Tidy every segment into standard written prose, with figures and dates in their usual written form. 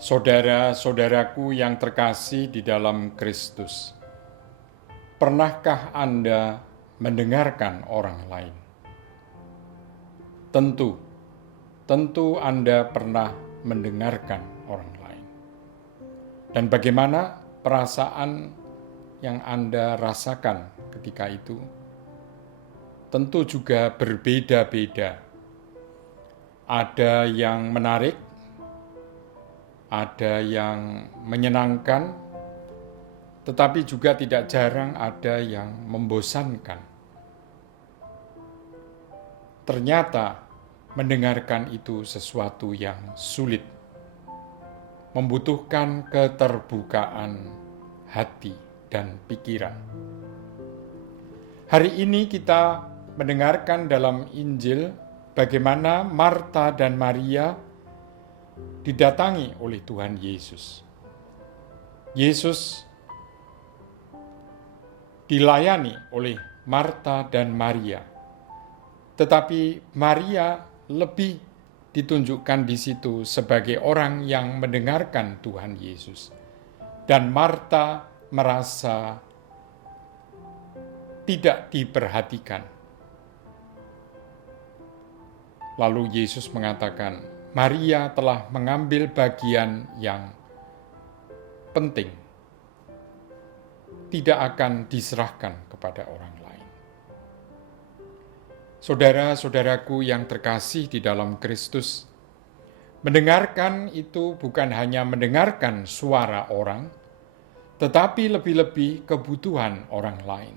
Saudara-saudaraku yang terkasih di dalam Kristus, pernahkah Anda mendengarkan orang lain? Tentu Anda pernah mendengarkan orang lain. Dan bagaimana perasaan yang Anda rasakan ketika itu? Tentu juga berbeda-beda. Ada yang menarik, ada yang menyenangkan, tetapi juga tidak jarang ada yang membosankan. Ternyata mendengarkan itu sesuatu yang sulit, membutuhkan keterbukaan hati dan pikiran. Hari ini kita mendengarkan dalam Injil bagaimana Marta dan Maria didatangi oleh Tuhan Yesus. Yesus dilayani oleh Marta dan Maria, tetapi Maria lebih ditunjukkan di situ sebagai orang yang mendengarkan Tuhan Yesus, dan Marta merasa tidak diperhatikan. Lalu Yesus mengatakan, Maria telah mengambil bagian yang penting, tidak akan diserahkan kepada orang lain. Saudara-saudaraku yang terkasih di dalam Kristus, mendengarkan itu bukan hanya mendengarkan suara orang, tetapi lebih-lebih kebutuhan orang lain.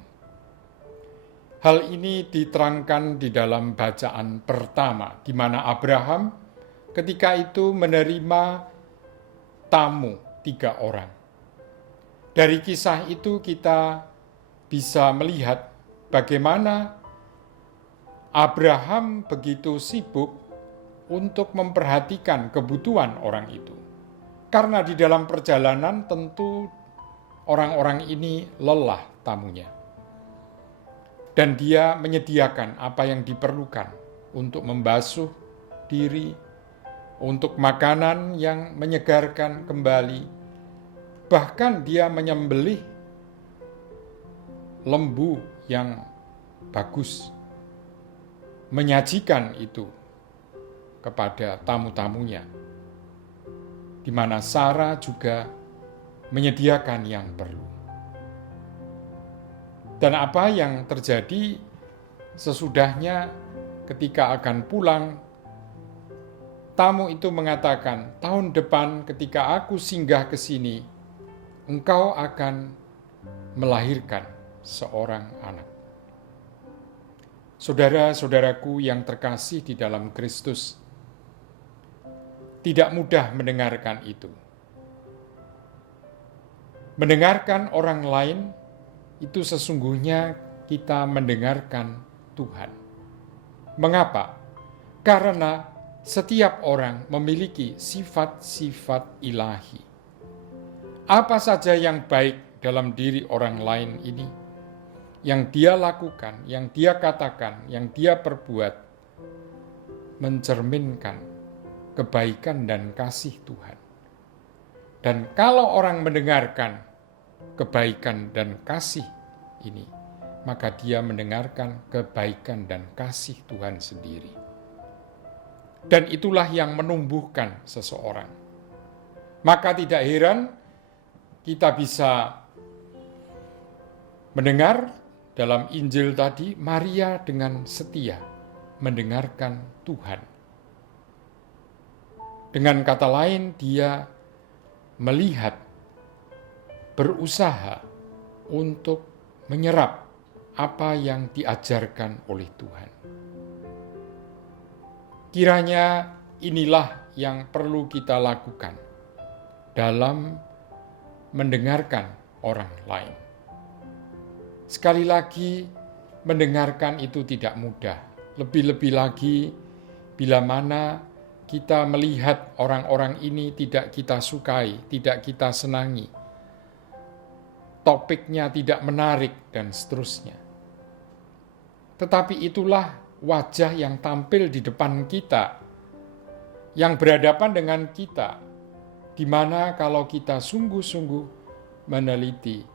Hal ini diterangkan di dalam bacaan pertama, di mana Abraham ketika itu menerima tamu 3 orang. Dari kisah itu kita bisa melihat bagaimana Abraham begitu sibuk untuk memperhatikan kebutuhan orang itu. Karena di dalam perjalanan tentu orang-orang ini lelah tamunya. Dan dia menyediakan apa yang diperlukan untuk membasuh diri, untuk makanan yang menyegarkan kembali. Bahkan dia menyembelih lembu yang bagus, menyajikan itu kepada tamu-tamunya, di mana Sarah juga menyediakan yang perlu. Dan apa yang terjadi sesudahnya ketika akan pulang, tamu itu mengatakan, tahun depan ketika aku singgah ke sini, engkau akan melahirkan seorang anak. Saudara-saudaraku yang terkasih di dalam Kristus, tidak mudah mendengarkan itu. Mendengarkan orang lain itu sesungguhnya kita mendengarkan Tuhan. Mengapa? Karena setiap orang memiliki sifat-sifat ilahi. Apa saja yang baik dalam diri orang lain ini, yang dia lakukan, yang dia katakan, yang dia perbuat, mencerminkan kebaikan dan kasih Tuhan. Dan kalau orang mendengarkan kebaikan dan kasih ini, maka dia mendengarkan kebaikan dan kasih Tuhan sendiri. Dan itulah yang menumbuhkan seseorang. Maka tidak heran kita bisa mendengar dalam Injil tadi, Maria dengan setia mendengarkan Tuhan. Dengan kata lain, dia melihat, berusaha untuk menyerap apa yang diajarkan oleh Tuhan. Kiranya inilah yang perlu kita lakukan dalam mendengarkan orang lain. Sekali lagi, mendengarkan itu tidak mudah. Lebih-lebih lagi, bila mana kita melihat orang-orang ini tidak kita sukai, tidak kita senangi, topiknya tidak menarik, dan seterusnya. Tetapi itulah wajah yang tampil di depan kita, yang berhadapan dengan kita, di mana kalau kita sungguh-sungguh meneliti,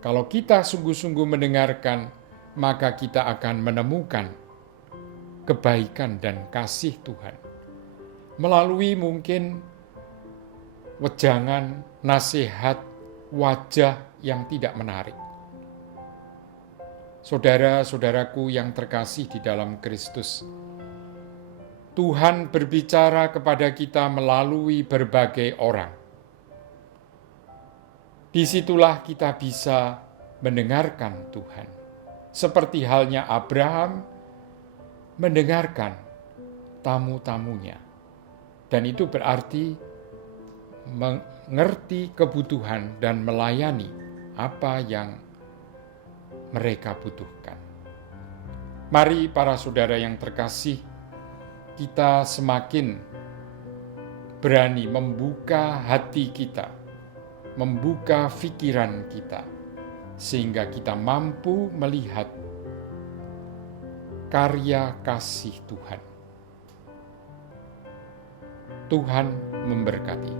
kalau kita sungguh-sungguh mendengarkan, maka kita akan menemukan kebaikan dan kasih Tuhan. Melalui mungkin wejangan, nasihat, wajah yang tidak menarik. Saudara-saudaraku yang terkasih di dalam Kristus, Tuhan berbicara kepada kita melalui berbagai orang. Disitulah kita bisa mendengarkan Tuhan. Seperti halnya Abraham mendengarkan tamu-tamunya. Dan itu berarti mengerti kebutuhan dan melayani apa yang mereka butuhkan. Mari para saudara yang terkasih, kita semakin berani membuka hati kita, membuka pikiran kita, sehingga kita mampu melihat karya kasih Tuhan. Tuhan memberkati.